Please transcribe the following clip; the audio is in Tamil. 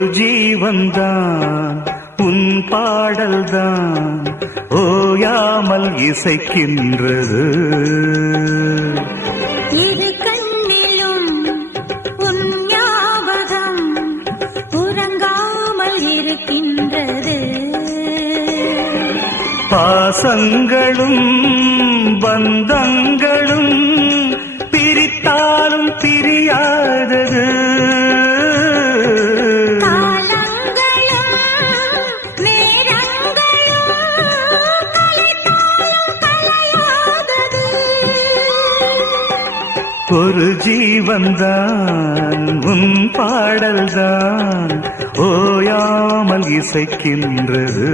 ஜீவன்தான் உன் பாடல்தான் ஓயாமல் இசைக்கின்றது. இரு கண்ணிலும் உன் ஞாபகம் உறங்காமல் இருக்கின்றது. பாசங்களும் பந்தங்களும் பிரித்தாலும் பிரியாதது. ஒரு ஜீவன்தான் உன் பாடல்தான் ஓயாமல் இசைக்கின்றது.